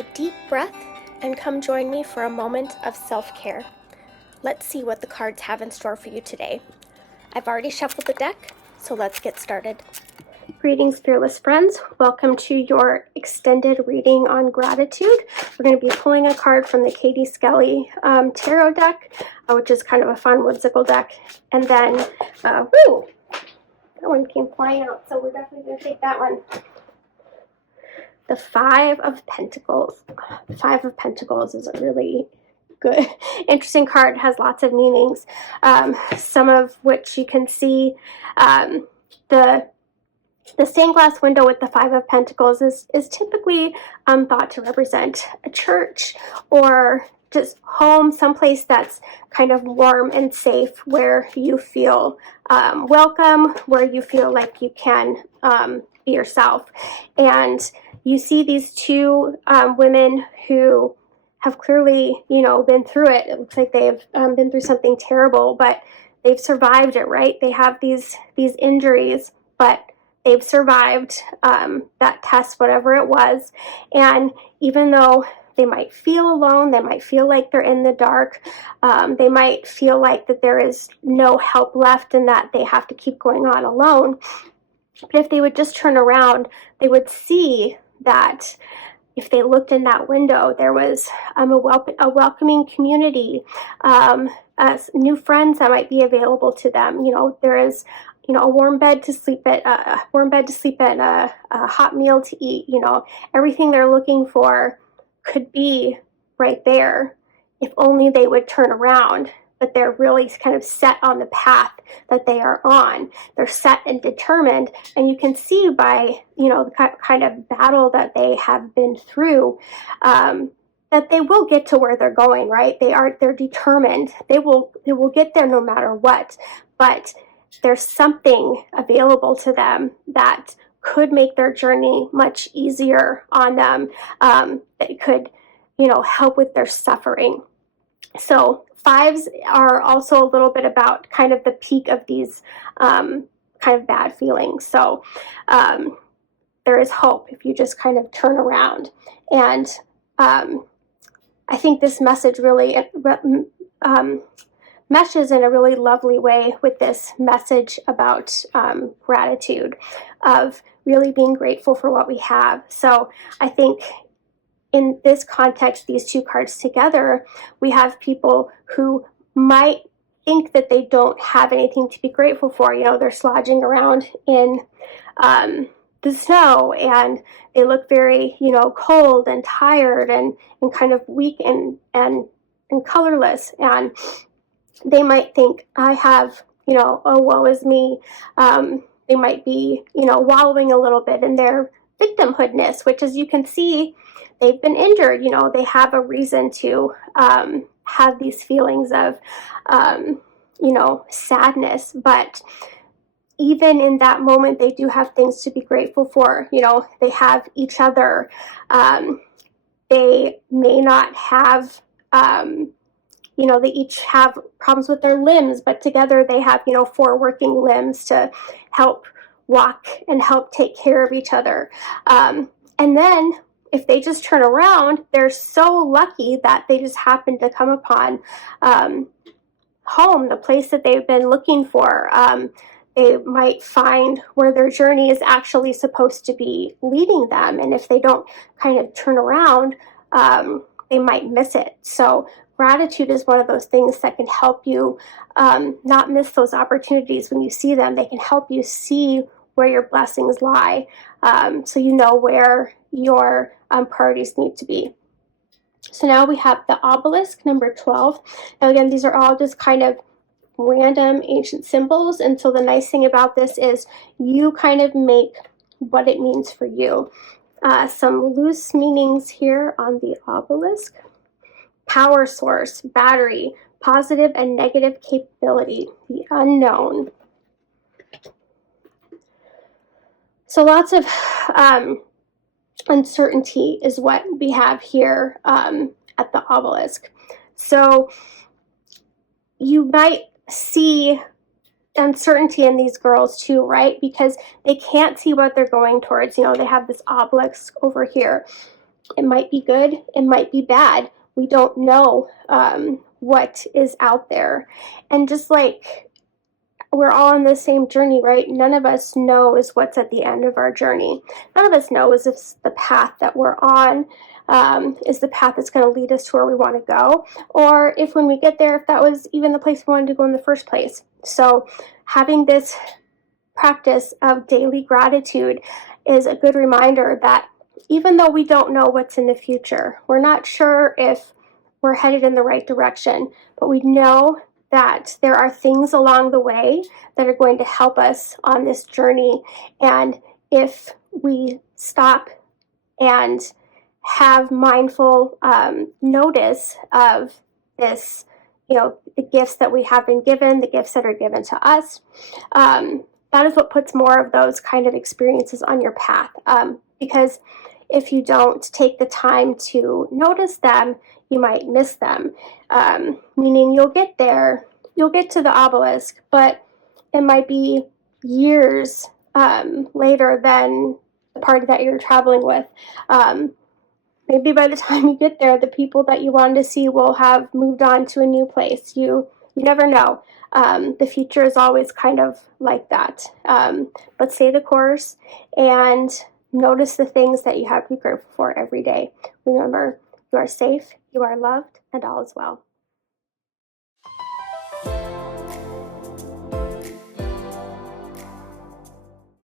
a deep breath and come join me for a moment of self-care. Let's see what the cards have in store for you today. I've already shuffled the deck, so let's get started. Greetings, fearless friends. Welcome to your extended reading on gratitude. We're going to be pulling a card from the Katie Skelly tarot deck, which is kind of a fun whimsical deck. And then, that one came flying out, so we're definitely going to take that one. The Five of Pentacles. The Five of Pentacles is a really good, interesting card. It has lots of meanings, some of which you can see. The stained glass window with the Five of Pentacles is typically thought to represent a church or just home, someplace that's kind of warm and safe, where you feel welcome, where you feel like you can be yourself. And you see these two women who have clearly, been through it. It looks like they've been through something terrible, but they've survived it, right? They have these injuries, but they've survived that test, whatever it was. And even though they might feel alone, they might feel like they're in the dark, they might feel like that there is no help left and that they have to keep going on alone. But if they would just turn around, they would see that if they looked in that window, there was a welcoming community, new friends that might be available to them. There is a warm bed to sleep at, a hot meal to eat. Everything they're looking for could be right there if only they would turn around. But they're really kind of set on the path that they are on. They're set and determined, and you can see by the kind of battle that they have been through, that they will get to where they're going. Right? They're determined. They will get there no matter what. But there's something available to them that could make their journey much easier on them. That could help with their suffering. So fives are also a little bit about kind of the peak of these kind of bad feelings. So there is hope if you just kind of turn around. And I think this message really meshes in a really lovely way with this message about gratitude, of really being grateful for what we have. So I think in this context, these two cards together, we have people who might think that they don't have anything to be grateful for. They're slogging around in the snow, and they look very, cold and tired and kind of weak and colorless. And they might think, I have, oh, woe is me. They might be, wallowing a little bit in their victimhoodness, which, as you can see, they've been injured. They have a reason to have these feelings of, sadness. But even in that moment, they do have things to be grateful for. They have each other. They may not have, they each have problems with their limbs, but together they have, 4 working limbs to help walk and help take care of each other. And then if they just turn around, they're so lucky that they just happen to come upon home, the place that they've been looking for. They might find where their journey is actually supposed to be leading them. And if they don't kind of turn around, they might miss it. So gratitude is one of those things that can help you not miss those opportunities when you see them. They can help you see where your blessings lie, so you know where your priorities need to be. So now we have the obelisk, number 12. Now again, these are all just kind of random ancient symbols, and so the nice thing about this is you kind of make what it means for you. Some loose meanings here on the obelisk. Power source, battery, positive and negative capability, the unknown. So lots of uncertainty is what we have here at the obelisk. So you might see uncertainty in these girls too, right? Because they can't see what they're going towards. They have this obelisk over here. It might be good, it might be bad. We don't know what is out there. And just like we're all on the same journey, right? None of us knows what's at the end of our journey. None of us knows if the path that we're on is the path that's going to lead us to where we want to go, or if when we get there, if that was even the place we wanted to go in the first place. So having this practice of daily gratitude is a good reminder that even though we don't know what's in the future, we're not sure if we're headed in the right direction, but we know that there are things along the way that are going to help us on this journey. And if we stop and have mindful notice of this, the gifts that we have been given, the gifts that are given to us, that is what puts more of those kind of experiences on your path. Because if you don't take the time to notice them, you might miss them. Meaning you'll get there, you'll get to the obelisk, but it might be years later than the party that you're traveling with. Maybe by the time you get there, the people that you wanted to see will have moved on to a new place. You never know. The future is always kind of like that. But stay the course and notice the things that you have to be grateful for every day. Remember, you are safe, you are loved, and all is well.